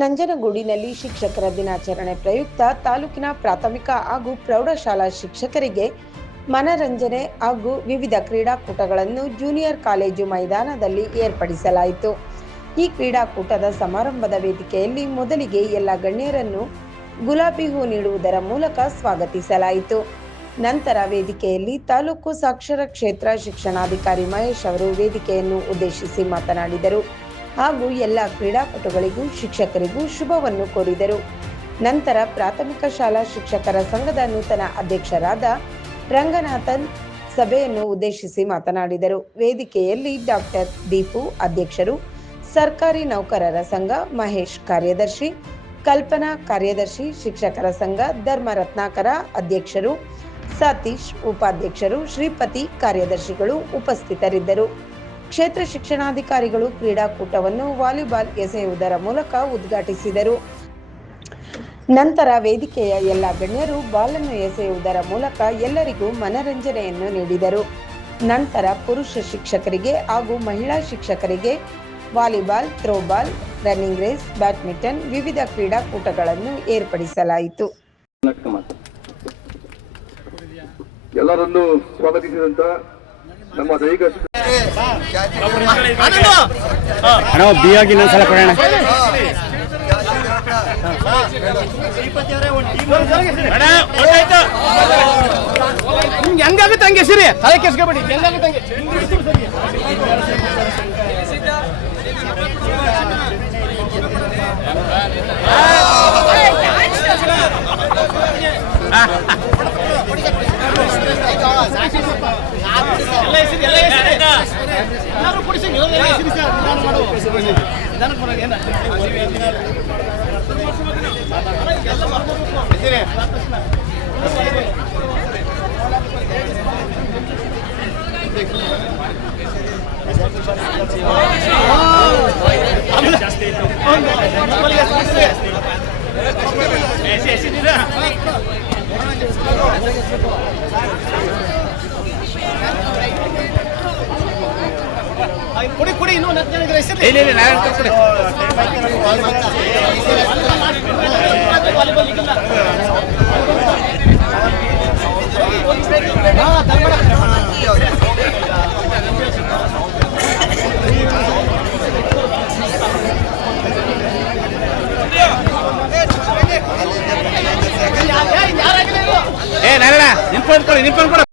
ನಂಜನಗೂಡಿನಲ್ಲಿ ಶಿಕ್ಷಕರ ದಿನಾಚರಣೆ ಪ್ರಯುಕ್ತ ತಾಲೂಕಿನ ಪ್ರಾಥಮಿಕ ಹಾಗೂ ಪ್ರೌಢಶಾಲಾ ಶಿಕ್ಷಕರಿಗೆ ಮನರಂಜನೆ ಹಾಗೂ ವಿವಿಧ ಕ್ರೀಡಾಕೂಟಗಳನ್ನು ಜೂನಿಯರ್ ಕಾಲೇಜು ಮೈದಾನದಲ್ಲಿ ಏರ್ಪಡಿಸಲಾಯಿತು. ಈ ಕ್ರೀಡಾಕೂಟದ ಸಮಾರಂಭದ ವೇದಿಕೆಯಲ್ಲಿ ಮೊದಲಿಗೆ ಎಲ್ಲ ಗಣ್ಯರನ್ನು ಗುಲಾಬಿ ಹೂ ನೀಡುವುದರ ಮೂಲಕ ಸ್ವಾಗತಿಸಲಾಯಿತು. ನಂತರ ವೇದಿಕೆಯಲ್ಲಿ ತಾಲೂಕು ಸಾಕ್ಷರ ಕ್ಷೇತ್ರ ಶಿಕ್ಷಣಾಧಿಕಾರಿ ಮಹೇಶ್ ಅವರು ವೇದಿಕೆಯನ್ನು ಉದ್ದೇಶಿಸಿ ಮಾತನಾಡಿದರು ಹಾಗೂ ಎಲ್ಲ ಕ್ರೀಡಾಪಟುಗಳಿಗೂ ಶಿಕ್ಷಕರಿಗೂ ಶುಭವನ್ನು ಕೋರಿದರು. ನಂತರ ಪ್ರಾಥಮಿಕ ಶಾಲಾ ಶಿಕ್ಷಕರ ಸಂಘದ ನೂತನ ಅಧ್ಯಕ್ಷರಾದ ರಂಗನಾಥನ್ ಸಭೆಯನ್ನು ಉದ್ದೇಶಿಸಿ ಮಾತನಾಡಿದರು. ವೇದಿಕೆಯಲ್ಲಿ ಡಾಕ್ಟರ್ ದೀಪು ಅಧ್ಯಕ್ಷರು, ಸರ್ಕಾರಿ ನೌಕರರ ಸಂಘ ಮಹೇಶ್ ಕಾರ್ಯದರ್ಶಿ, ಕಲ್ಪನಾ ಕಾರ್ಯದರ್ಶಿ, ಶಿಕ್ಷಕರ ಸಂಘ ಧರ್ಮ ರತ್ನಾಕರ ಅಧ್ಯಕ್ಷರು, ಸತೀಶ್ ಉಪಾಧ್ಯಕ್ಷರು, ಶ್ರೀಪತಿ ಕಾರ್ಯದರ್ಶಿಗಳು ಉಪಸ್ಥಿತರಿದ್ದರು. ಕ್ಷೇತ್ರ ಶಿಕ್ಷಣಾಧಿಕಾರಿಗಳು ಕ್ರೀಡಾಕೂಟವನ್ನು ವಾಲಿಬಾಲ್ ಎಸೆಯುವುದರ ಮೂಲಕ ಉದ್ಘಾಟಿಸಿದರು. ನಂತರ ವೇದಿಕೆಯ ಎಲ್ಲ ಗಣ್ಯರು ಬಾಲನ್ನು ಎಸೆಯುವುದರ ಮೂಲಕ ಎಲ್ಲರಿಗೂ ಮನರಂಜನೆಯನ್ನು ನೀಡಿದರು. ನಂತರ ಪುರುಷ ಶಿಕ್ಷಕರಿಗೆ ಹಾಗೂ ಮಹಿಳಾ ಶಿಕ್ಷಕರಿಗೆ volleyball, throwball, running race, badminton ವಿವಿಧ ಕ್ರೀಡಾಕೂಟಗಳನ್ನು ಏರ್ಪಡಿಸಲಾಯಿತು. ಎಲ್ಲರನ್ನು ಸ್ವಾಗತಿಸಿದಂತ ನಮ್ಮ ದೈಹಿಕ ಬಿಯಾಗಿ ಇನ್ನೊಂದ್ಸಲ ಕೊಡೋಣ. ಹೆಂಗಾಗುತ್ತೆ ಹಂಗೆ ಸಿರಿ ತಲೆ ಕೆಸ್ಕೊಬೇಡಿ. ಹೆಂಗಾಗುತ್ತೆ ಹಂಗೆ ಕುಡಿ ಕುಡಿ ಇನ್ನೂ ನಿಂತ್ಕೊಂಡು